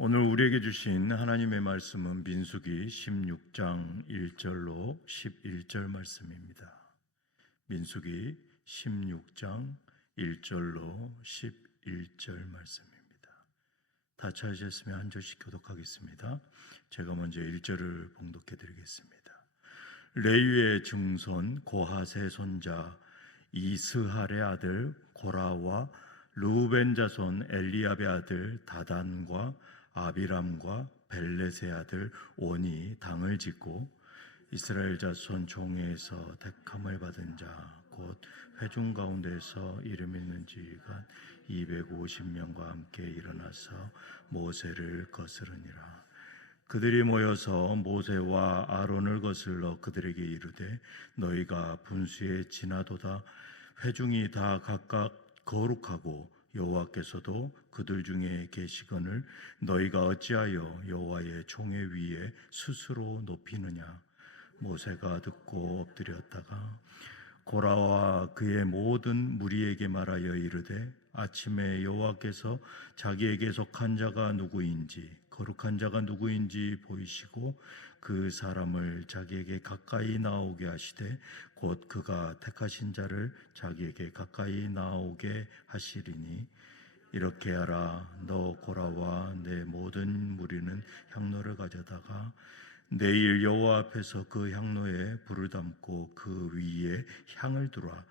오늘 우리에게 주신 하나님의 말씀은 민수기 16장 1절로 11절 말씀입니다. 민수기 16장 1절로 11절 말씀입니다. 다 찾으셨으면 한 절씩 교독하겠습니다. 제가 먼저 1절을 봉독해 드리겠습니다. 레위의 증손 고핫의 손자 이스할의 아들 고라와 르우벤 자손 엘리압의 아들 다단과 아비람과 벨렛의 아들 온이 당을 짓고 이스라엘 자손 종에서 택함을 받은 자 곧 회중 가운데서 이름 있는 지휘관 250명과 함께 일어나서 모세를 거스르니라. 그들이 모여서 모세와 아론을 거슬러 그들에게 이르되 너희가 분수에 지나도다. 회중이 다 각각 거룩하고 여호와께서도 그들 중에 계시거늘 너희가 어찌하여 여호와의 총회 위에 스스로 높이느냐. 모세가 듣고 엎드렸다가 고라와 그의 모든 무리에게 말하여 이르되 아침에 여호와께서 자기에게 속한 자가 누구인지 거룩한 자가 누구인지 보이시고 그 사람을 자기에게 가까이 나오게 하시되 곧 그가 택하신 자를 자기에게 가까이 나오게 하시리니 이렇게 하라. 너 고라와 내 모든 무리는 향로를 가져다가 내일 여호와 앞에서 그 향로에 불을 담고 그 위에 향을 두라.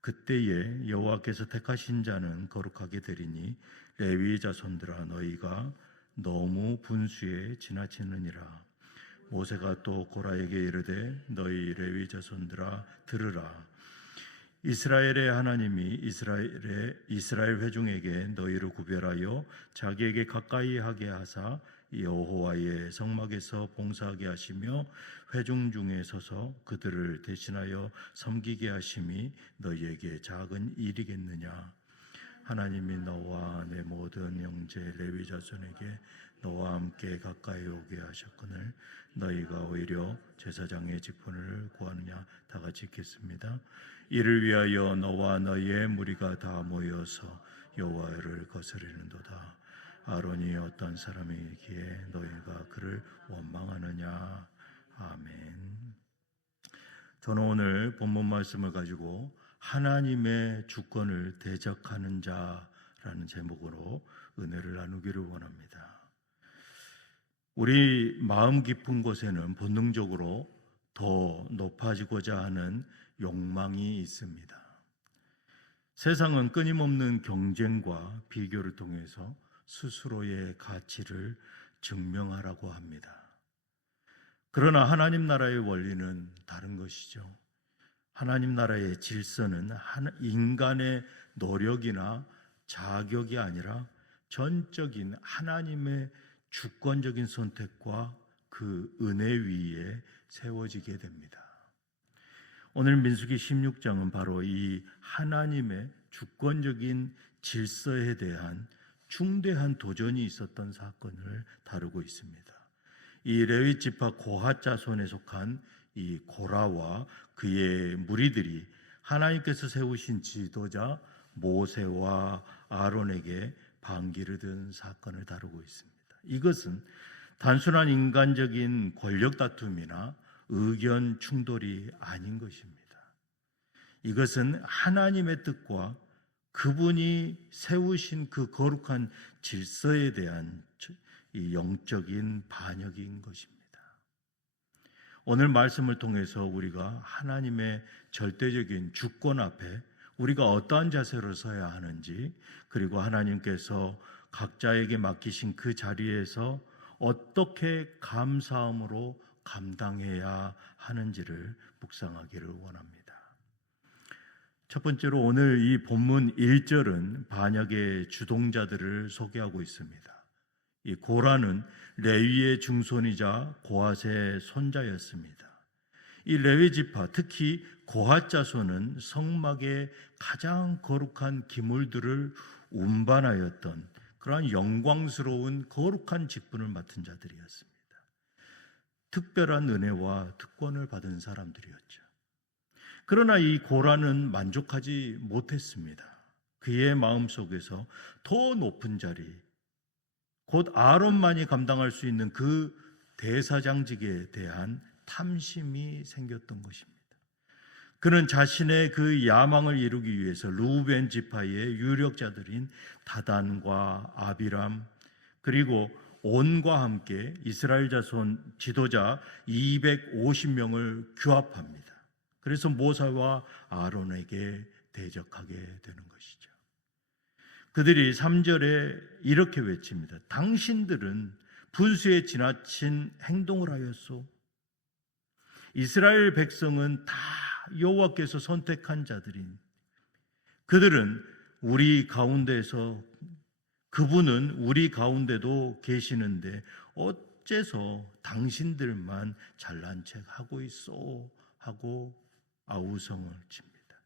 그때에 여호와께서 택하신 자는 거룩하게 되리니 레위 자손들아 너희가 너무 분수에 지나치느니라. 모세가 또 고라에게 이르되 너희 레위 자손들아 들으라. 이스라엘의 하나님이 이스라엘 회중에게 너희를 구별하여 자기에게 가까이 하게 하사 여호와의 성막에서 봉사하게 하시며 회중 중에 서서 그들을 대신하여 섬기게 하심이 너희에게 작은 일이겠느냐. 하나님이 너와 내 모든 형제 레위 자손에게 너와 함께 가까이 오게 하셨거늘 너희가 오히려 제사장의 직분을 구하느냐. 다 같이 읽겠습니다. 이를 위하여 너와 너희의 무리가 다 모여서 여호와를 거스리는도다. 아론이 어떤 사람이기에 너희가 그를 원망하느냐. 아멘. 저는 오늘 본문 말씀을 가지고 하나님의 주권을 대적하는 자라는 제목으로 은혜를 나누기를 원합니다. 우리 마음 깊은 곳에는 본능적으로 더 높아지고자 하는 욕망이 있습니다. 세상은 끊임없는 경쟁과 비교를 통해서 스스로의 가치를 증명하라고 합니다. 그러나 하나님 나라의 원리는 다른 것이죠. 하나님 나라의 질서는 인간의 노력이나 자격이 아니라 전적인 하나님의 주권적인 선택과 그 은혜 위에 세워지게 됩니다. 오늘 민수기 16장은 바로 이 하나님의 주권적인 질서에 대한 중대한 도전이 있었던 사건을 다루고 있습니다. 이 레위 지파 고핫 자손에 속한 이 고라와 그의 무리들이 하나님께서 세우신 지도자 모세와 아론에게 반기를 든 사건을 다루고 있습니다. 이것은 단순한 인간적인 권력 다툼이나 의견 충돌이 아닌 것입니다. 이것은 하나님의 뜻과 그분이 세우신 그 거룩한 질서에 대한 이 영적인 반역인 것입니다. 오늘 말씀을 통해서 우리가 하나님의 절대적인 주권 앞에 우리가 어떠한 자세로 서야 하는지, 그리고 하나님께서 각자에게 맡기신 그 자리에서 어떻게 감사함으로 감당해야 하는지를 묵상하기를 원합니다. 첫 번째로 오늘 이 본문 1절은 반역의 주동자들을 소개하고 있습니다. 이 고라는 레위의 증손이자 고핫의 손자였습니다. 이 레위 지파, 특히 고핫 자손은 성막의 가장 거룩한 기물들을 운반하였던 그러한 영광스러운 거룩한 직분을 맡은 자들이었습니다. 특별한 은혜와 특권을 받은 사람들이었죠. 그러나 이 고라는 만족하지 못했습니다. 그의 마음속에서 더 높은 자리, 곧 아론만이 감당할 수 있는 그 대사장직에 대한 탐심이 생겼던 것입니다. 그는 자신의 그 야망을 이루기 위해서 루벤 지파의 유력자들인 다단과 아비람 그리고 온과 함께 이스라엘 자손 지도자 250명을 규합합니다. 그래서 모세와 아론에게 대적하게 되는 것이죠. 그들이 3절에 이렇게 외칩니다. 당신들은 분수에 지나친 행동을 하였소. 이스라엘 백성은 다 여호와께서 선택한 자들인 그들은 우리 가운데서 그분은 우리 가운데도 계시는데 어째서 당신들만 잘난 척 하고 있어 하고 아우성을 칩니다.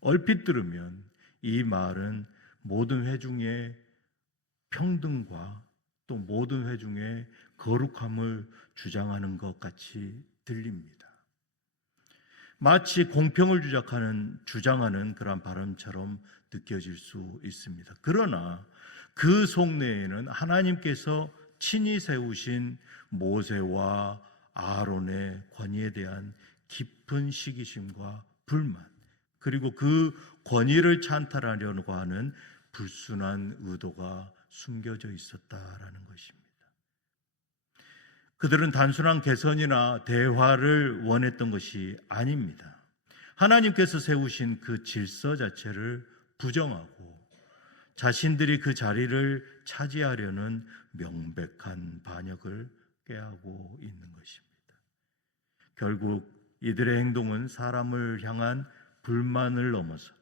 얼핏 들으면 이 말은 모든 회중의 평등과 또 모든 회중의 거룩함을 주장하는 것 같이 들립니다. 마치 공평을 주장하는 그런 발언처럼 느껴질 수 있습니다. 그러나 그 속내에는 하나님께서 친히 세우신 모세와 아론의 권위에 대한 깊은 시기심과 불만, 그리고 그 권위를 찬탈하려고 하는 불순한 의도가 숨겨져 있었다라는 것입니다. 그들은 단순한 개선이나 대화를 원했던 것이 아닙니다. 하나님께서 세우신 그 질서 자체를 부정하고 자신들이 그 자리를 차지하려는 명백한 반역을 꾀하고 있는 것입니다. 결국 이들의 행동은 사람을 향한 불만을 넘어서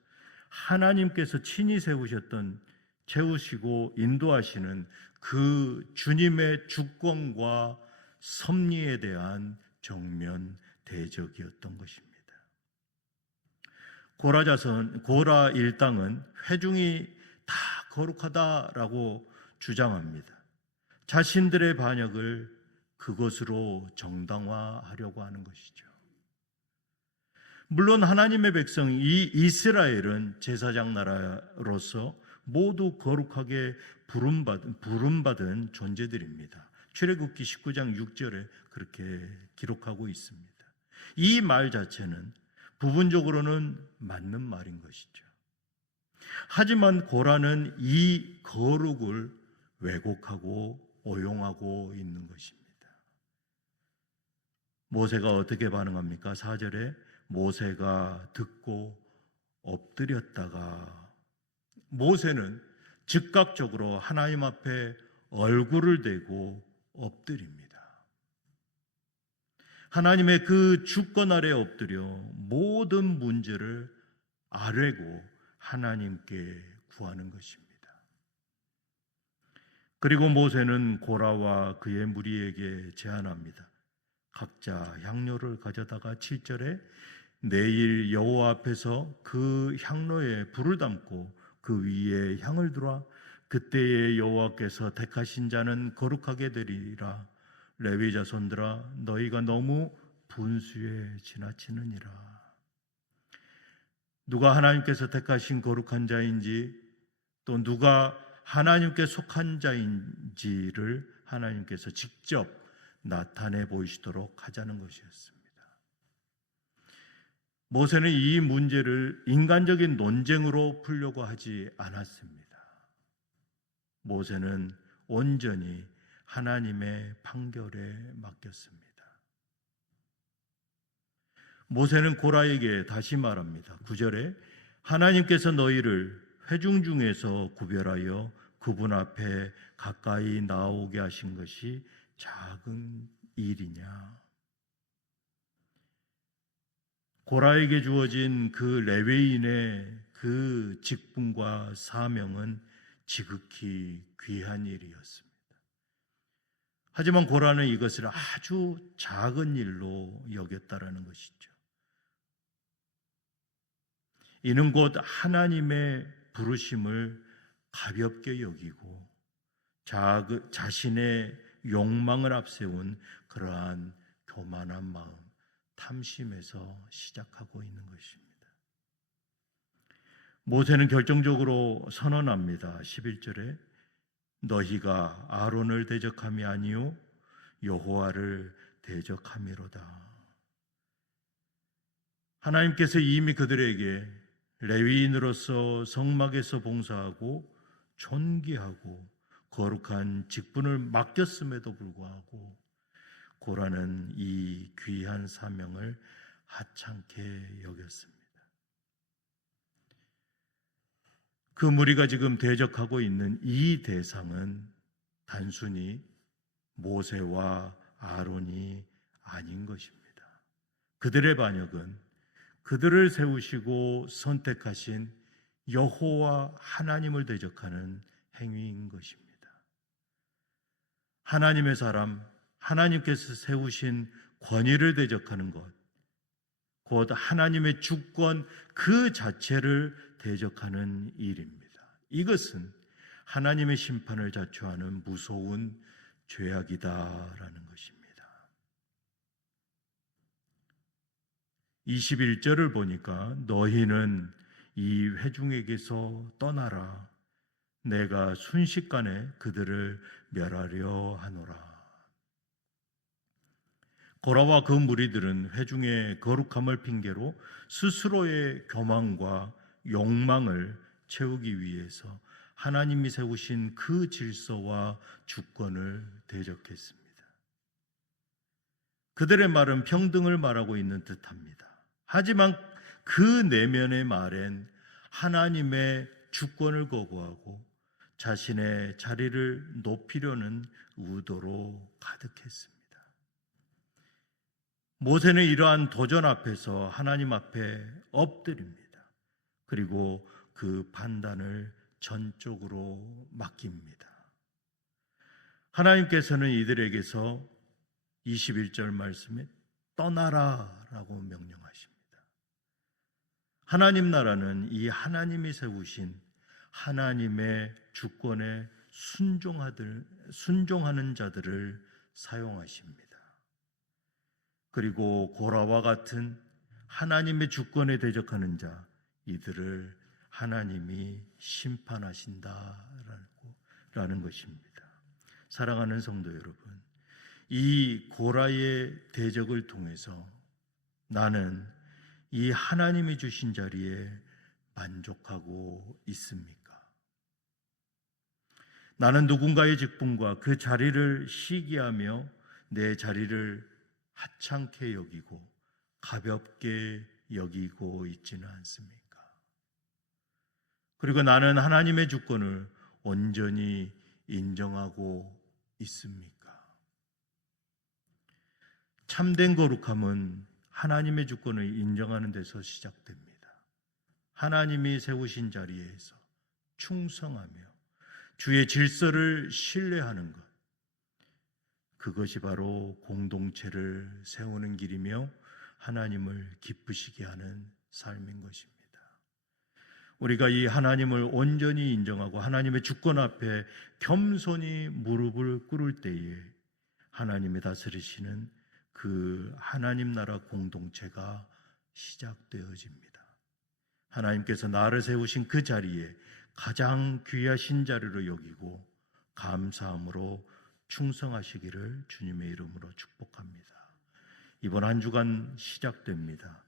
하나님께서 친히 세우시고 인도하시는 그 주님의 주권과 섭리에 대한 정면 대적이었던 것입니다. 고라 일당은 회중이 다 거룩하다라고 주장합니다. 자신들의 반역을 그것으로 정당화하려고 하는 것이죠. 물론 하나님의 백성 이 이스라엘은 제사장 나라로서 모두 거룩하게 부름받은 존재들입니다. 출애굽기 19장 6절에 그렇게 기록하고 있습니다. 이 말 자체는 부분적으로는 맞는 말인 것이죠. 하지만 고라는 이 거룩을 왜곡하고 오용하고 있는 것입니다. 모세가 어떻게 반응합니까? 4절에 모세가 듣고 엎드렸다가 모세는 즉각적으로 하나님 앞에 얼굴을 대고 엎드립니다. 하나님의 그 주권 아래 엎드려 모든 문제를 아뢰고 하나님께 구하는 것입니다. 그리고 모세는 고라와 그의 무리에게 제안합니다. 각자 향로를 가져다가 7절에 내일 여호와 앞에서 그 향로에 불을 담고 그 위에 향을 두라. 그때에 여호와께서 택하신 자는 거룩하게 되리라. 레위 자손들아 너희가 너무 분수에 지나치느니라. 누가 하나님께서 택하신 거룩한 자인지 또 누가 하나님께 속한 자인지를 하나님께서 직접 나타내 보이시도록 하자는 것이었습니다. 모세는 이 문제를 인간적인 논쟁으로 풀려고 하지 않았습니다. 모세는 온전히 하나님의 판결에 맡겼습니다. 모세는 고라에게 다시 말합니다. 9절에 하나님께서 너희를 회중 중에서 구별하여 그분 앞에 가까이 나오게 하신 것이 작은 일이냐? 고라에게 주어진 그 레위인의 그 직분과 사명은 지극히 귀한 일이었습니다. 하지만 고라는 이것을 아주 작은 일로 여겼다라는 것이죠. 이는 곧 하나님의 부르심을 가볍게 여기고 자신의 욕망을 앞세운 그러한 교만한 마음, 탐심에서 시작하고 있는 것입니다. 모세는 결정적으로 선언합니다. 11절에 너희가 아론을 대적함이 아니요 여호와를 대적함이로다. 하나님께서 이미 그들에게 레위인으로서 성막에서 봉사하고 존귀하고 거룩한 직분을 맡겼음에도 불구하고 고라는 이 귀한 사명을 하찮게 여겼습니다. 그 무리가 지금 대적하고 있는 이 대상은 단순히 모세와 아론이 아닌 것입니다. 그들의 반역은 그들을 세우시고 선택하신 여호와 하나님을 대적하는 행위인 것입니다. 하나님의 사람, 하나님께서 세우신 권위를 대적하는 것, 곧 하나님의 주권 그 자체를 대적하는 일입니다. 이것은 하나님의 심판을 자초하는 무서운 죄악이다라는 것입니다. 21절을 보니까 너희는 이 회중에게서 떠나라. 내가 순식간에 그들을 멸하려 하노라. 고라와 그 무리들은 회중의 거룩함을 핑계로 스스로의 교만과 욕망을 채우기 위해서 하나님이 세우신 그 질서와 주권을 대적했습니다. 그들의 말은 평등을 말하고 있는 듯합니다. 하지만 그 내면의 말엔 하나님의 주권을 거부하고 자신의 자리를 높이려는 의도로 가득했습니다. 모세는 이러한 도전 앞에서 하나님 앞에 엎드립니다. 그리고 그 판단을 전적으로 맡깁니다. 하나님께서는 이들에게서 21절 말씀에 떠나라라고 명령하십니다. 하나님 나라는 이 하나님이 세우신 하나님의 주권에 순종하는 자들을 사용하십니다. 그리고 고라와 같은 하나님의 주권에 대적하는 자, 이들을 하나님이 심판하신다라는 것입니다. 사랑하는 성도 여러분, 이 고라의 대적을 통해서 나는 이 하나님이 주신 자리에 만족하고 있습니까? 나는 누군가의 직분과 그 자리를 시기하며 내 자리를 하찮게 여기고 가볍게 여기고 있지는 않습니까? 그리고 나는 하나님의 주권을 온전히 인정하고 있습니까? 참된 거룩함은 하나님의 주권을 인정하는 데서 시작됩니다. 하나님이 세우신 자리에서 충성하며 주의 질서를 신뢰하는 것, 그것이 바로 공동체를 세우는 길이며 하나님을 기쁘시게 하는 삶인 것입니다. 우리가 이 하나님을 온전히 인정하고 하나님의 주권 앞에 겸손히 무릎을 꿇을 때에 하나님이 다스리시는 그 하나님 나라 공동체가 시작되어집니다. 하나님께서 나를 세우신 그 자리에 가장 귀하신 자리로 여기고 감사함으로 충성하시기를 주님의 이름으로 축복합니다. 이번 한 주간 시작됩니다.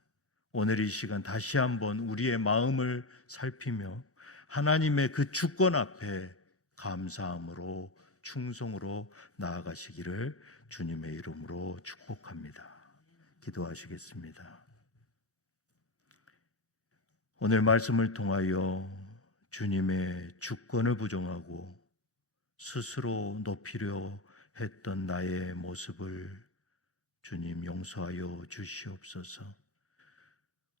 오늘 이 시간 다시 한번 우리의 마음을 살피며 하나님의 그 주권 앞에 감사함으로 충성으로 나아가시기를 주님의 이름으로 축복합니다. 기도하시겠습니다. 오늘 말씀을 통하여 주님의 주권을 부정하고 스스로 높이려 했던 나의 모습을 주님 용서하여 주시옵소서.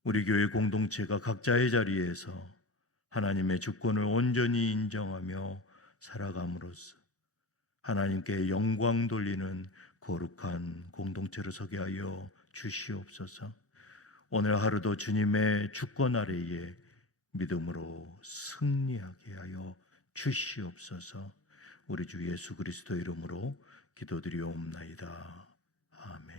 우리 교회 공동체가 각자의 자리에서 하나님의 주권을 온전히 인정하며 살아감으로써 하나님께 영광 돌리는 거룩한 공동체로 서게 하여 주시옵소서. 오늘 하루도 주님의 주권 아래에 믿음으로 승리하게 하여 주시옵소서. 우리 주 예수 그리스도 이름으로 기도드리옵나이다. 아멘.